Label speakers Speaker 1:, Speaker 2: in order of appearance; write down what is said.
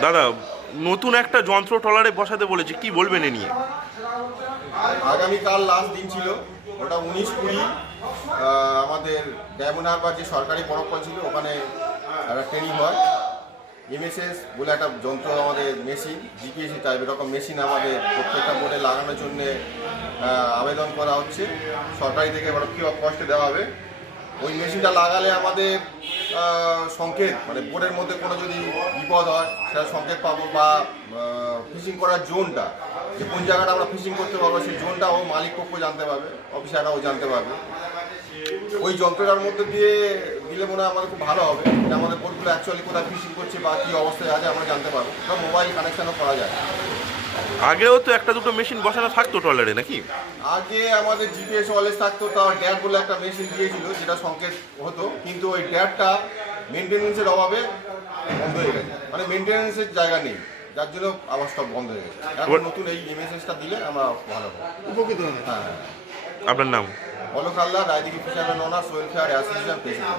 Speaker 1: দাদা, নতুন একটা যন্ত্র ট্রলারে বসাতে বলেছে, কি বলবেন এ নিয়ে?
Speaker 2: আগামীকাল লাস্ট দিন ছিল, ওটা উনিশ কুড়ি আমাদের ডায়মন্ড হারবার যে সরকারি পরক্ষণ ছিল, ওখানে একটা ট্রেনিং হয়। এমএসএস বলে একটা যন্ত্র আমাদের মেশিন জিপিএসি টাইপ এরকম মেশিন আমাদের প্রত্যেকটা বোর্ডে লাগানোর জন্যে আবেদন করা হচ্ছে। সরকারি থেকে এবার কী কস্টে দেওয়া হবে? ওই মেশিনটা লাগালে আমাদের সংকেত মানে বোর্ডের মধ্যে কোনো যদি বিপদ হয়, সেটা সংকেত পাবো বা ফিশিং করার জোনটা, যে কোন জায়গাটা আমরা ফিশিং করতে পারব, সেই জোনটা ও মালিক পক্ষ জানতে পারবে অফিসাররাও জানতে পারবে। ওই যন্ত্রটার মধ্যে দিয়ে দিলে মনে হয় আমাদের খুব ভালো হবে, যে আমাদের বোর্ডগুলো অ্যাকচুয়ালি কোথায় ফিশিং করছে বা কী অবস্থায় আছে, আমরা জানতে পারব। মোবাইল কানেকশানও করা যায়।
Speaker 1: আগেও তো একটা দুটো মেশিন বসানো থাকতো ট্রলারে নাকি?
Speaker 2: আগে আমাদের জিপিএস ওয়ালেস থাকতো তার ড্যাট বলে একটা মেশিন দিয়েছিল যেটা সংকেত হতো। কিন্তু ওই ড্যাটটা মেনটেনেন্সের অভাবে বন্ধ হয়ে গেছে। মানে মেনটেনেন্সের জায়গা নেই যার জন্য আবার সব বন্ধ হয়ে গেছে। এখন নতুন এই এমএসএসটা দিলে আমরা ভালো হবে।
Speaker 3: উপকৃত হবে।
Speaker 2: হ্যাঁ।
Speaker 1: আপনার নাম?
Speaker 2: অলোক আল্লাহ Raidighi fisherman owner welfare association president.